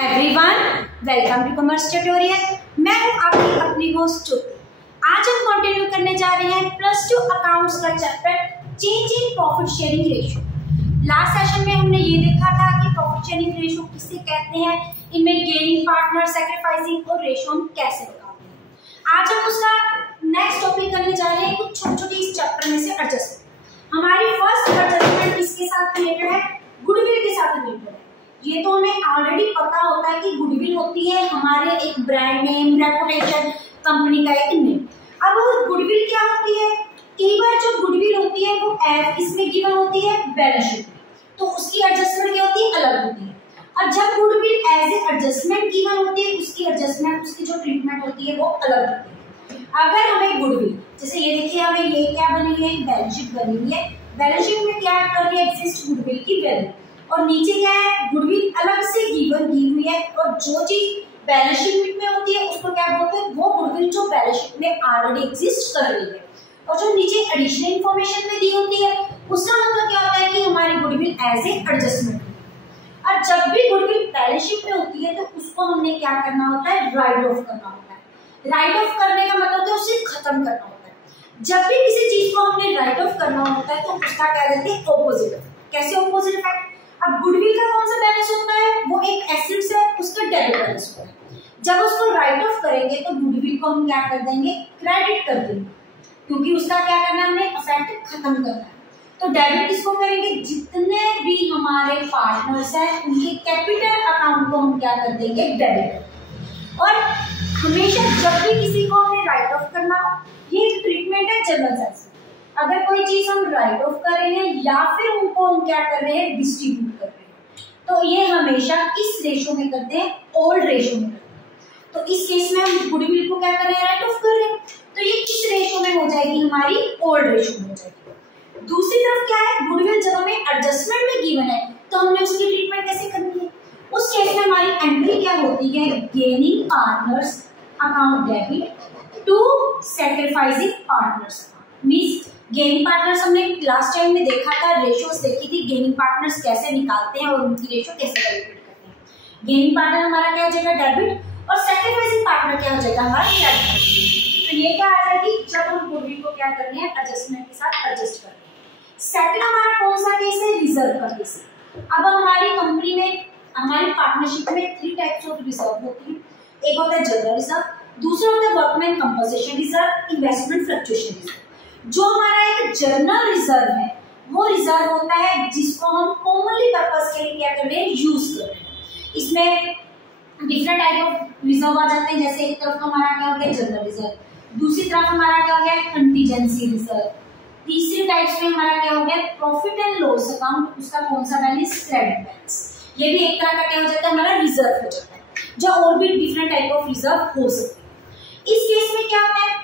Everyone, welcome to commerce tutorial. मैं हूं आपकी अपनी होस्ट ज्योति। आज हम कंटिन्यू करने जा रहे हैं +2 अकाउंट्स का chapter change in profit sharing ratio. Last session में हमने ये देखा था कि प्रॉफिट शेयरिंग रेशियो किसे कहते हैं, इनमें गेनिंग पार्टनर, सैक्रिफाइसिंग और रेशियो हम कैसे निकालते हैं। आज हम उसका नेक्स्ट टॉपिक करने जा रहे हैं कुछ छोटे-छोटे इस चैप्टर में से एडजस्टमेंट। हमारी फर्स्ट एडजस्टमेंट किसके साथ रिलेटेड है? गुडविल के साथ रिलेटेड है। ये तो हमें ऑलरेडी पता होता है कि गुडविल होती है हमारे एक ब्रांड नेम, रेपुटेशन, कंपनी का एक नेम। अब गुडविल क्या होती है? कई बार जो गुडविल होती है वो इसमें गिवन होती है बैलेंस शीट में, तो उसकी एडजस्टमेंट क्या होती है? अलग होती है। और जब goodwill as a adjustment given होती है, उसकी एडजस्टमेंट, उसकी जो ट्रीटमेंट होती है वो अलग होती है। अगर हमें गुडविल, जैसे ये देखिए, हमें ये क्या बनी हुई है? बैलेंस शीट बनी हुई है। बैलेंस शीट में क्या कर रही है? एग्जिस्ट गुडविल की वैल्यू, और नीचे क्या है? गुडविल अलग से गिवन की हुई है, और जो चीज बैलेंस शीट में होती है उसको क्या बोलते हैं? वो गुडविल जो बैलेंस शीट में ऑलरेडी एग्जिस्ट कर रही है। और जो नीचे एडिशनल इंफॉर्मेशन में दी होती है उसका मतलब क्या होता है कि हमारी गुडविल एज ए एडजस्टमेंट। और जब भी गुडविल बैलेंस शीट में होती है तो उसको हमने क्या करना होता है? राइट ऑफ करना होता है। राइट ऑफ करने का मतलब होता है उसे खत्म करना होता है। जब भी किसी चीज को हमने राइट ऑफ करना होता है तो उसका क्या कहते हैं? Opposite effect. कैसे ऑपोजिट इफेक्ट? अब गुडविल का कौन सा बैलेंस होता है? वो एक एसेट्स है, उसका डेबिट बैलेंस होता है। जब उसको राइट ऑफ करेंगे तो गुडविल को हम क्या कर देंगे? क्रेडिट कर देंगे, क्योंकि उसका क्या करना है? हमने इफेक्ट खत्म करना है। तो डेबिट किसको करेंगे? जितने भी हमारे पार्टनर्स हैं उनके कैपिटल अकाउंट को हम क्या कर देंगे? डेबिट। और हमेशा जब भी किसी को हमें राइट ऑफ करना हो, ये एक ट्रीटमेंट है जनरल सेंस। अगर कोई चीज हम राइट ऑफ कर रहे हैं या फिर उनको हम क्या कर रहे हैं? डिस्ट्रीब्यूट कर रहे हैं, तो ये हमेशा किस रेशो में करते हैं? ओल्ड रेशो में करते हैं। तो इस केस में हम गुडविल को क्या कर रहे हैं? राइट ऑफ कर रहे हैं, तो ये किस रेशो में हो जाएगी? हमारी ओल्ड रेशो में हो जाएगी। दूसरी तरफ क्या है? गुडविल जब हमें एडजस्टमेंट में गिवन है तो हमने उसकी ट्रीटमेंट कैसे करनी है? उस केस में हमारी एंट्री क्या होती है? Gaining partners account debit to sacrificing partners. Means gaining partners हमने लास्ट टाइम में देखा था, रेशियोस देखी थी, गेनिंग पार्टनर्स कैसे निकालते हैं और उनकी रेशियो कैसे कैलकुलेट करते हैं। गेनिंग पार्टनर हमारा क्या हो जाएगा? डेबिट, और सैक्रिफाइसिंग पार्टनर क्या हो जाएगा? हमारा क्रेडिट। तो ये क्या आ जाएगी? जब हम गुडविल को क्या कर रहे हैं? एडजस्टमेंट के साथ एडजस्ट कर रहे हैं। सेकंड हमारा कौन सा केस है? रिजर्व का केस। अब हमारी कंपनी में, हमारी पार्टनरशिप में 3 टाइप्स ऑफ रिजर्व होती है। एक होता है जनरल रिजर्व, दूसरा होता है workman compensation reserve, investment fluctuation reserve. जो हमारा एक जनरल रिजर्व है वो रिजर्व होता है जिसको हम कॉमनली पर्पस के लिए क्या कर रहे हैं? यूज कर रहे हैं। इसमें डिफरेंट टाइप ऑफ रिजर्व आ जाते हैं। जैसे एक तरफ हमारा क्या हो गया? जनरल रिजर्व, दूसरी तरफ हमारा क्या हो गया? कंटीजेंसी रिजर्व, तीसरी टाइप्स में हमारा क्या हो गया? प्रॉफिट एंड लॉस अकाउंट, उसका कौन सा बैलेंस? Credit balance. ये भी एक तरह का क्या हो जाता है? हमारा रिजर्व हो जाता है, जो और भी डिफरेंट टाइप ऑफ रिजर्व हो सकते हैं। इस केस में क्या होता है?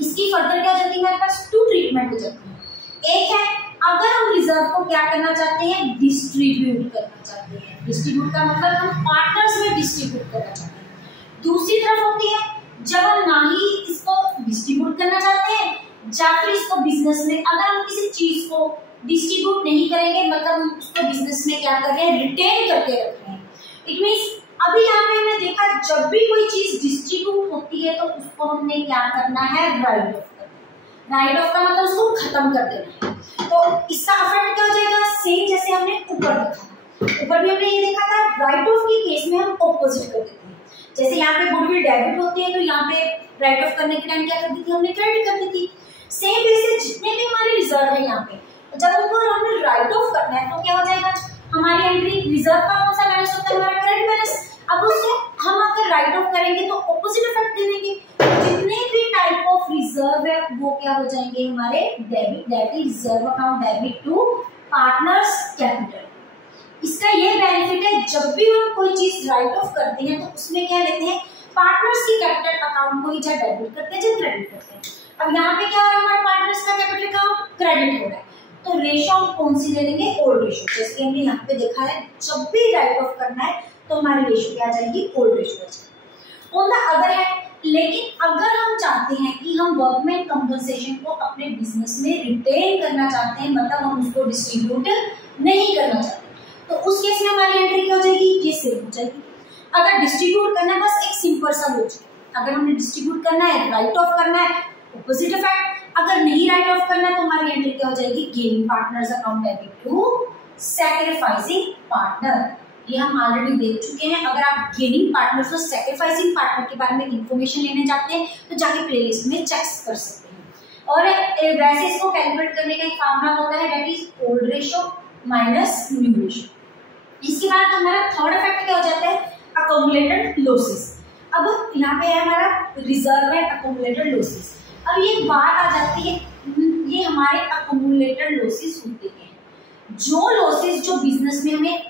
इसकी फर्दर क्या हो जाती है? हमारे पास 2 ट्रीटमेंट हो जाती है। एक है अगर हम रिजर्व को क्या करना चाहते हैं? डिस्ट्रीब्यूट करना चाहते हैं। डिस्ट्रीब्यूट का मतलब हम पार्टनर्स में डिस्ट्रीब्यूट करना चाहते हैं। दूसरी तरफ होती है जब हम ना ही इसको डिस्ट्रीब्यूट करना चाहते हैं या फिर इसको बिजनेस में, अगर हम किसी चीज को डिस्ट्रीब्यूट नहीं करेंगे मतलब हम उसको बिजनेस में क्या कर रहे हैं? रिटेन करके रख रहे हैं। इट मीन्स अभी यहाँ पे हमने देखा जब भी कोई चीज डिस्ट्रीब्यूट होती है तो उसको हमने क्या करना है? राइट ऑफ करना। राइट ऑफ का मतलब उसको खत्म कर देना है। तो इसका इफेक्ट क्या हो जाएगा? सेम जैसे हमने ऊपर देखा था, ऊपर भी हमने ये देखा था, राइट ऑफ के केस में हम ऑपोजिट कर देते हैं। जैसे यहाँ पे गुडविल डेबिट होती है तो यहाँ पे राइट ऑफ करने के टाइम क्या कर दी थी? हमने क्रेडिट कर दी थी। सेम वैसे जितने भी हमारे रिजर्व है यहाँ पे, जब उनको हमने राइट ऑफ करना है तो क्या हो जाएगा? हमारी एंट्री रिजर्व का कौन सा बैलेंस होता है? हमारा क्रेडिट बैलेंस। अब उससे हम अगर राइट ऑफ करेंगे तो ऑपोजिट इफेक्ट दे देंगे। जितने भी टाइप ऑफ रिजर्व है वो क्या हो जाएंगे? हमारे debit, that is reserve account debit to partners capital. इसका ये बेनिफिट है, जब भी हम कोई चीज राइट ऑफ करते हैं तो उसमें क्या लेते हैं? पार्टनर्स की कैपिटल अकाउंट को ही या डेबिट करते हैं या क्रेडिट करते हैं। अब यहाँ पे क्या हो रहा है? हमारे पार्टनर्स का कैपिटल अकाउंट क्रेडिट हो रहा है, तो रेशो हम कौन सी ले लेंगे? Old ratio. जैसे हमने यहाँ पे देखा है, जब भी राइट ऑफ करना है तो हमारी रेशो क्या आ जाएगी? ओल्ड रेशो आ जाएगी। ऑन द अदर हैंड, लेकिन अगर हम चाहते हैं कि हम वर्कमैन कंपनसेशन को अपने बिजनेस में रिटेन करना चाहते हैं, मतलब हम उसको डिस्ट्रीब्यूट नहीं करना चाहते, तो उस केस में हमारी एंट्री क्या हो जाएगी, ये सेम हो जाएगी। अगर डिस्ट्रीब्यूट करना है, बस एक सिंपल सा लॉजिक, अगर हमने डिस्ट्रीब्यूट करना है, राइट ऑफ करना है, ऑपोजिट इफेक्ट। अगर नहीं राइट ऑफ करना है तो हमारी एंट्री क्या हो जाएगी, gaining partners account debit to sacrificing partner. ये हम ऑलरेडी देख चुके हैं। अगर आप गेनिंग पार्टनर्स और सैक्रिफाइसिंग पार्टनर के बारे में इंफॉर्मेशन लेने जाते हैं तो जाके प्लेलिस्ट में चेक कर सकते हैं। और वैसे इसको कैलकुलेट करने का एक फार्मूला होता है, that is old ratio minus new ratio. इसके बाद हमारा थर्ड इफेक्ट क्या हो जाता है, अकोमुलेटेड लॉसेस। अब यहाँ पे है हमारा रिजर्व एंड अकोमुलेटेड लॉसेस। अब ये बात आ जाती है, ये हमारे अकोमुलेटेड लॉसेस होते हैं, जो लॉसेस जो बिजनेस में हमें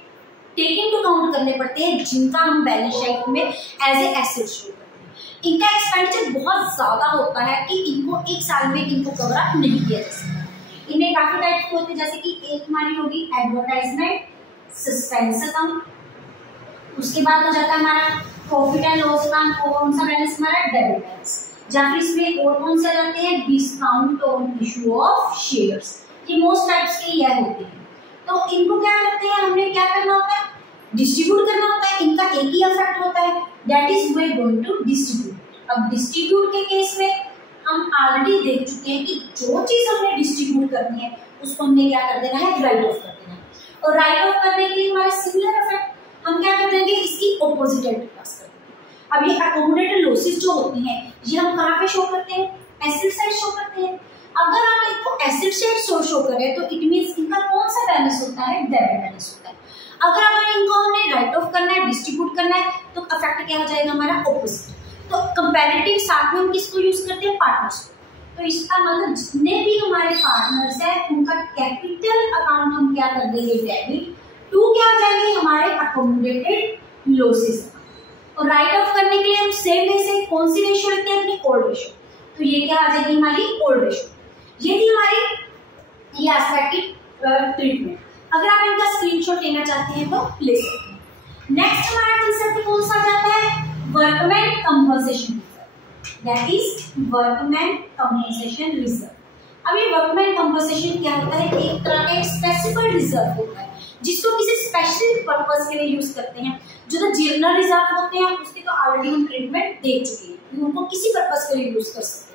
टेक इनटू अकाउंट करने पड़ते हैं, जिनका हम बैलेंस शीट में एज ए एसेट शो करते हैं। इनका एक्सपेंडिचर बहुत ज्यादा होता है कि इनको एक साल में इनको कवर अप नहीं किया जा सकता। इनमें काफी टाइप के होते हैं, जैसे कि एक हमारी होगी एडवर्टाइजमेंट, सस्पेंस अकाउंट, उसके बाद हो जाता है हमारा प्रॉफिट एंड लॉस अकाउंट, कौन सा बैलेंस हमारा डेबिट बैलेंस। जहाँ फिर इसमें और कौन से जाते हैं, discount on issue of shares. ये मोस्ट टाइप्स के ये होते हैं। तो इनको क्या करते हैं, हमने क्या करना होता है, डिस्ट्रीब्यूट करना होता है। इनका एक ही इफेक्ट होता है, that is we are going to distribute. अब डिस्ट्रीब्यूट के केस में हम ऑलरेडी देख चुके हैं कि जो चीज हमने डिस्ट्रीब्यूट करनी है उसको हमने क्या कर देना है, राइट ऑफ कर देना है। और राइट ऑफ करने के लिए हमारा सिमिलर इफेक्ट हम क्या कर देंगे, इसकी ऑपोजिट एंट्री पास कर देंगे। अब ये अकोमोडेटेड लॉसेस जो होती हैं ये हम कहाँ पे शो करते हैं, एसेट साइड शो करते हैं। अगर आप इनको एसेट साइड शो करें तो इट मींस इनका कौन सा बैलेंस होता है, डेबिट बैलेंस होता है। अगर इनको हमने राइट ऑफ करना है, डिस्ट्रीब्यूट करना है, तो इफेक्ट क्या हो जाएगा हमारा, ऑपोजिट। तो कंपैरेटिव साथ में हम किसको यूज करते हैं, पार्टनर्स को। तो इसका मतलब जितने भी हमारे पार्टनर्स हैं उनका कैपिटल अकाउंट हम क्या कर देंगे, डेबिट टू क्या हो जाएंगे, हमारे अकोमोडेटेड लॉसेस। और राइट ऑफ करने के लिए हम सेम वे से कौन सी रेशियो लेते हैं, अपनी ओल्ड रेशियो। तो ये क्या आ जाएगी हमारी ओल्ड रेशियो। ये थी हमारी ये एस्पेक्ट की ट्रीटमेंट। अगर आप इनका स्क्रीनशॉट लेना चाहते हैं तो ले सकते हैं। नेक्स्ट हमारा कंसेप्ट कौन सा जाता है, workman compensation reserve, that is workman compensation reserve. अब ये वर्कमैन कंपनसेशन क्या होता है, एक तरह का एक स्पेसिफिक रिजर्व होता है जिसको किसी स्पेशल पर्पस के लिए यूज करते हैं। जो तो जनरल रिजर्व होते हैं उसकी तो ऑलरेडी हम ट्रीटमेंट देख चुके हैं, उनको किसी पर्पस के लिए यूज कर सकते हैं।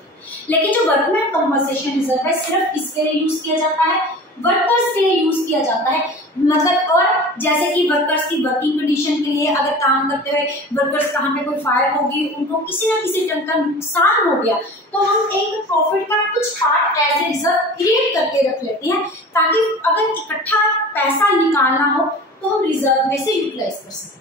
लेकिन जो वर्कमैन कंपनसेशन रिजर्व है सिर्फ किसके लिए यूज किया जाता है, वर्कर्स के लिए यूज किया जाता है। मतलब और जैसे कि वर्कर्स की वर्किंग कंडीशन के लिए, अगर काम करते हुए वर्कर्स कहाँ पे कोई फायर होगी, उनको किसी ना किसी तरह का नुकसान हो गया, तो हम एक प्रॉफिट का कुछ part as a reserve create करके रख लेते हैं, ताकि अगर इकट्ठा पैसा निकालना हो तो हम रिजर्व में से यूटिलाइज कर सकें।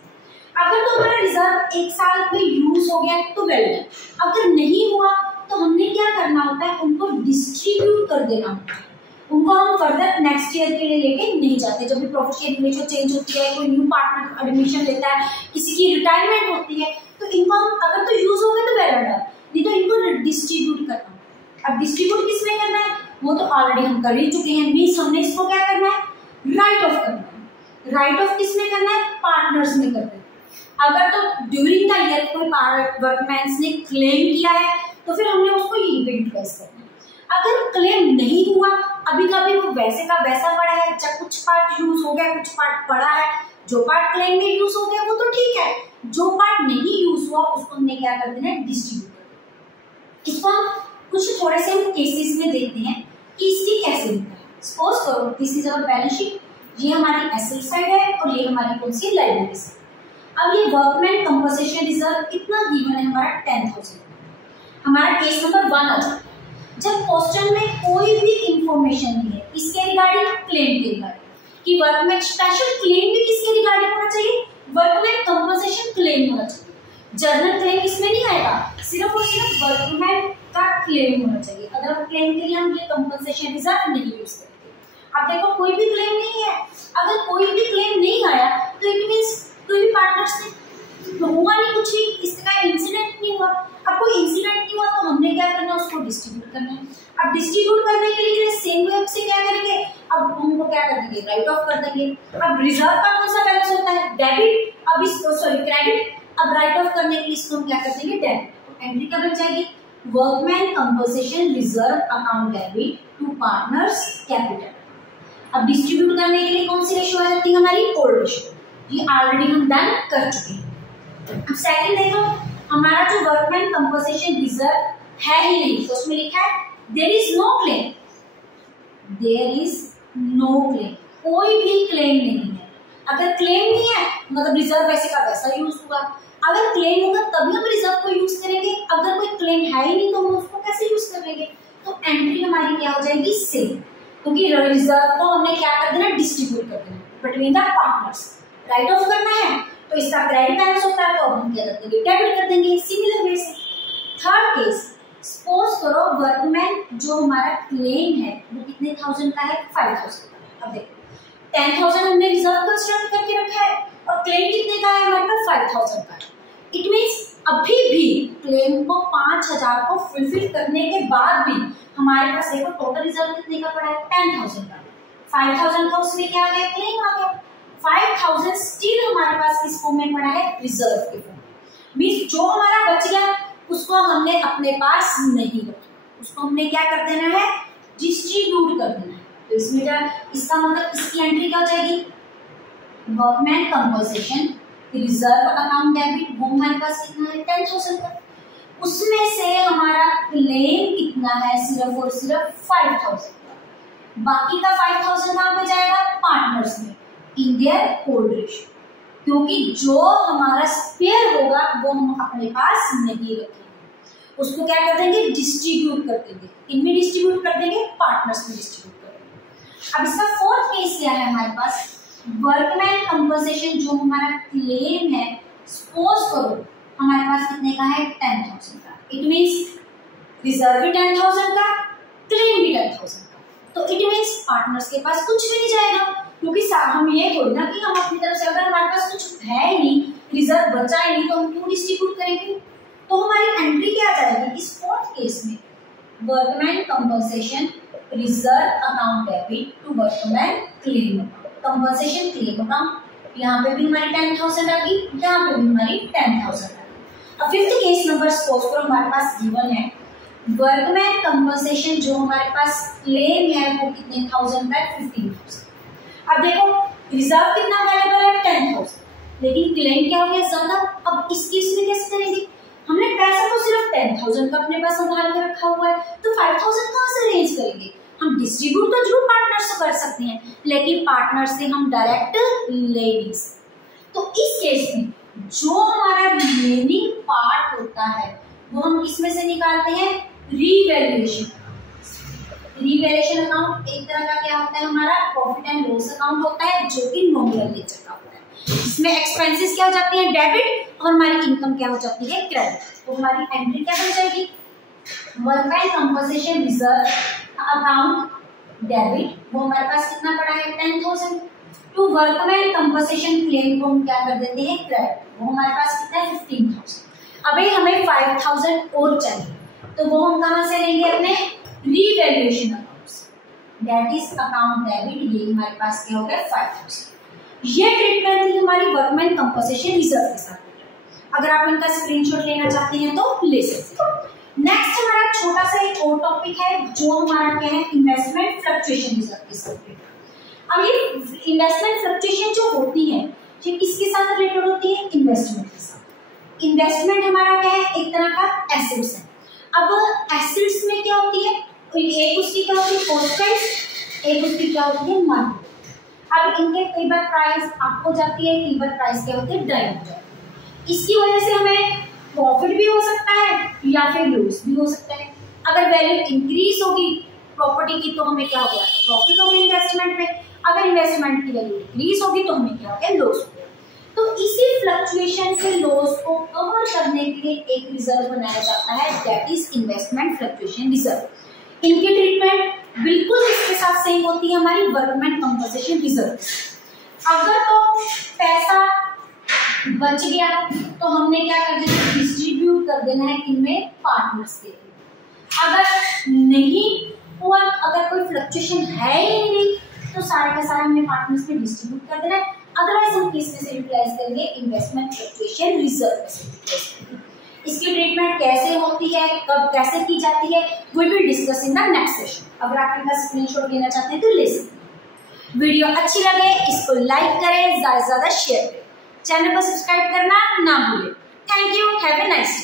अगर तो हमारा रिजर्व एक साल में यूज हो गया तो वेल डन, अगर नहीं हुआ तो हमने क्या करना होता है, उनको डिस्ट्रीब्यूट कर देना होता है। उनको हम फर्दर नेक्स्ट ईयर के लिए लेके नहीं जाते। जब भी प्रॉफिट शेयरिंग रेशियो चेंज होती है, कोई न्यू पार्टनर एडमिशन लेता है, किसी की रिटायरमेंट होती है, तो इनको हम अगर तो यूज हो गए तो वेल डन, नहीं तो इनको डिस्ट्रीब्यूट करना। अब डिस्ट्रीब्यूट किसमें करना है, वो तो ऑलरेडी हम कर ही चुके हैं। मीन्स हमने इसको क्या करना है, राइट ऑफ करना है। राइट ऑफ किसमें करना है, पार्टनर्स में करना है। अगर तो ड्यूरिंग द ईयर कोई वर्कमैन ने क्लेम किया है तो फिर हमने उसको यही पे यूटिलाइज करना है। अगर क्लेम नहीं हुआ, अभी कभी वो वैसे का वैसा पड़ा है, जब कुछ पार्ट यूज हो गया, कुछ पार्ट पड़ा है, जो पार्ट क्लेम में यूज हो गया वो तो ठीक है, जो पार्ट नहीं यूज हुआ उसको हमने क्या कर देना है, डिस्ट्रीब्यूट कर देना। इसको हम कुछ थोड़े से हम केसेस में देखते हैं कि इसकी कैसे होता है। सपोज करो this is our balance sheet, ये हमारी एसेट साइड है और ये हमारी कौन सी लायबिलिटी साइड। अब ये वर्कमैन कंपनसेशन रिजर्व कितना गिवन है हमारा 10,000। हमारा केस नंबर 1 आ जाता है जब क्वेश्चन में कोई भी इंफॉर्मेशन नहीं है इसके रिगार्डिंग, क्लेम के रिगार्डिंग, कि वर्कमैन स्पेशल क्लेम भी किसके रिगार्डिंग होना चाहिए, वर्कमैन कंपनसेशन क्लेम होना चाहिए। जर्नल क्लेम इसमें नहीं आएगा, सिर्फ और सिर्फ वर्कमैन का क्लेम होना चाहिए। अदर क्लेम के लिए हम ये कंपनसेशन रिजर्व नहीं यूज करते। अब देखो कोई भी क्लेम नहीं है, अगर कोई भी क्लेम नहीं आया तो इट मींस कोई भी पार्टनर्स ने हुआ नहीं, कुछ भी इसका इंसिडेंट नहीं हुआ। अब कोई इंसिडेंट नहीं हुआ तो हमने क्या करना है, उसको डिस्ट्रीब्यूट करना है। अब डिस्ट्रीब्यूट करने के लिए सेम वे से क्या करेंगे, अब उनको क्या कर देंगे, राइट ऑफ कर देंगे। अब रिजर्व का कौन सा बैलेंस होता है, डेबिट, अब इसको सॉरी क्रेडिट, अब राइट ऑफ करने के लिए इसको हम क्या कर देंगे, डेबिट। तो एंट्री क्या बन जाएगी, workman compensation reserve account debit to partners capital. अब डिस्ट्रीब्यूट करने के लिए कौन सी रेशियो आ जाती है हमारी, ओल्ड रेशियो, ये ऑलरेडी हम डन कर चुके हैं। अब सेकंड देखो, हमारा जो वर्कमैन कंपनसेशन रिजर्व है ही नहीं, तो उसमें लिखा है there is no claim, there is no claim, कोई भी क्लेम नहीं है। अगर क्लेम नहीं है मतलब रिजर्व वैसे का वैसा यूज हुआ, अगर क्लेम होगा तभी हम रिजर्व को यूज करेंगे, अगर कोई क्लेम है ही नहीं तो हम उसको कैसे यूज करेंगे। तो एंट्री हमारी क्या हो जाएगी, सेम, क्योंकि रिजर्व को हमने क्या कर देना, डिस्ट्रीब्यूट कर देना between the partners. Right of करना है तो इसका क्रेडिट बैलेंस होता है तो हम क्या कर देंगे, डेबिट कर देंगे। सिमिलर वे से थर्ड केस, सपोज करो वर्कमैन जो हमारा क्लेम है वो कितने थाउजेंड का है, 5000 का। अब देखो 10,000 हमने रिजर्व कंस्ट्रक्ट करके रखा है और क्लेम कितने का है हमारे पास, 5000 का। इट मीन्स अभी भी क्लेम को 5000 को फुलफिल करने के बाद भी हमारे पास देखो टोटल रिजर्व कितने का पड़ा है, 10,000 का। 5,000 का उसमें क्या आ गया, क्लेम आ गया। 5,000 स्टिल हमारे पास किस फॉर्म में पड़ा है, रिजर्व के फॉर्म में। मीन्स जो हमारा बच गया उसको हमने अपने पास नहीं रखा, उसको हमने क्या कर देना है, डिस्ट्रीब्यूट कर देना है। तो इसमें क्या, इसका मतलब इसकी एंट्री क्या हो जाएगी, workman compensation reserve account debit, वो हमारे पास कितना है, 10,000 का। उसमें से हमारा क्लेम कितना है, सिर्फ और सिर्फ 5,000 का। बाकी का 5,000 कहाँ पे जाएगा, पार्टनर्स में इन देयर ओल्ड रेशियो, क्योंकि जो हमारा स्पेयर होगा वो हम अपने पास नहीं रखेंगे, उसको क्या कर देंगे, डिस्ट्रीब्यूट कर देंगे। इनमें डिस्ट्रीब्यूट कर देंगे, पार्टनर्स में डिस्ट्रीब्यूट कर देंगे। अब इसका फोर्थ केस क्या है हमारे पास, वर्कमैन कंपनसेशन जो हमारा क्लेम है, सपोज करो हमारे पास कितने का है, 10,000 का। इट मीन्स रिजर्व भी 10,000 का, क्लेम भी 10,000 का। तो इट मीन्स पार्टनर्स के पास कुछ भी नहीं जाएगा, क्योंकि हम ये थोड़ी ना कि हम अपनी तरफ से, अगर हमारे पास कुछ है ही नहीं, रिजर्व बचा ही नहीं, तो हम क्यों डिस्ट्रीब्यूट करेंगे। तो हमारी एंट्री क्या आ जाएगी इस फोर्थ केस में, workman compensation reserve account debit to workman claim account, compensation claim account. यहाँ पे भी हमारी 10,000 आ गई, यहाँ पे भी हमारी 10,000 आ गई। अब फिफ्थ केस नंबर सपोज करो हमारे पास गिवन है, वर्कमैन कंपनसेशन जो हमारे पास क्लेम है वो कितने थाउजेंड का है, 15,000। अब देखो रिजर्व कितना अवेलेबल है, 10,000, लेकिन क्लेम क्या हो गया ज्यादा। अब इस केस में कैसे करेंगे, हमने पैसा तो सिर्फ 10,000 का अपने पास संभाल के रखा हुआ है, तो 5,000 कहाँ से अरेंज करेंगे। हम डिस्ट्रीब्यूट तो जरूर पार्टनर से कर सकते हैं, लेकिन पार्टनर से हम डायरेक्ट ले नहीं सकते। तो इस केस में जो हमारा रिमेनिंग पार्ट होता है वो हम किसमें से निकालते हैं, रीवैल्यूएशन। रीवैल्यूएशन अकाउंट एक तरह का क्या होता है, हमारा प्रॉफिट एंड लॉस अकाउंट होता है, जो कि नॉमिनल नेचर का होता है। इसमें एक्सपेंसेस क्या हो जाती है, डेबिट, और हमारी इनकम क्या हो जाती है, क्रेडिट। तो हमारी एंट्री क्या बन जाएगी, workman compensation reserve account debit, वो हमारे पास कितना पड़ा है, 10,000, टू वर्कमैन कंपनसेशन क्लेम को हम क्या कर देते हैं, क्रेडिट, वो हमारे पास कितना है, 15,000। अभी हमें 5,000 और चाहिए, तो वो हम कहाँ से लेंगे, अपने रीवैल्यूएशन अकाउंट से, दैट इज अकाउंट डेबिट, ये हमारे पास क्या हो गया, 5,000। ये ट्रीटमेंट थी हमारी वर्कमैन कंपनसेशन रिजर्व के साथ। अगर आप इनका स्क्रीनशॉट लेना चाहते हैं तो ले सकते हैं। नेक्स्ट हमारा छोटा सा एक और टॉपिक है जो हमारा क्या है, इन्वेस्टमेंट फ्लक्चुएशन रिजर्व के साथ। अब ये इन्वेस्टमेंट फ्लक्चुएशन जो होती है ये किसके साथ रिलेटेड होती है, इन्वेस्टमेंट के साथ। इन्वेस्टमेंट हमारा क्या है, एक तरह का एसेट्स है। अब एसेट्स में क्या होती है, एक उसकी क्या होती है, कॉस्ट प्राइस, एक उसकी क्या होती है, मार्केट। अब इनके कई बार प्राइस अप हो जाती है, कई बार प्राइस क्या होती है, डाउन हो जाती है। इसकी वजह से हमें प्रॉफिट भी हो सकता है या फिर लॉस भी हो सकता है। अगर वैल्यू इंक्रीज होगी प्रॉपर्टी की तो हमें क्या हो गया, प्रॉफिट हो गया इन्वेस्टमेंट में। अगर इन्वेस्टमेंट की वैल्यू डिक्रीज होगी तो हमें क्या हो गया, लॉस हो गया। तो इसी फ्लक्चुएशन के लॉस को कवर करने के लिए एक रिजर्व बनाया जाता है, that is investment fluctuation reserve. इनकी ट्रीटमेंट बिल्कुल इसके साथ सेम होती है हमारी वर्कमैन कंपनसेशन रिजर्व। अगर तो पैसा बच गया तो हमने क्या कर देना, डिस्ट्रीब्यूट कर देना है इनमें, पार्टनर्स के लिए। अगर नहीं हुआ, अगर कोई फ्लक्चुएशन है ही नहीं तो सारे का सारा हमने पार्टनर्स में डिस्ट्रीब्यूट कर देना है। अदरवाइज हम किस में से यूटिलाइज करेंगे, इन्वेस्टमेंट फ्लक्चुएशन रिजर्व से यूटिलाइज करेंगे। इसकी ट्रीटमेंट कैसे होती है, कब कैसे की जाती है, we will discuss in the next session. अगर आप इनका स्क्रीनशॉट लेना चाहते हैं तो ले सकते हैं। वीडियो अच्छी लगे इसको लाइक करें, ज़्यादा से ज़्यादा शेयर करें, चैनल को सब्सक्राइब करना ना भूलें। Thank you, have a nice day.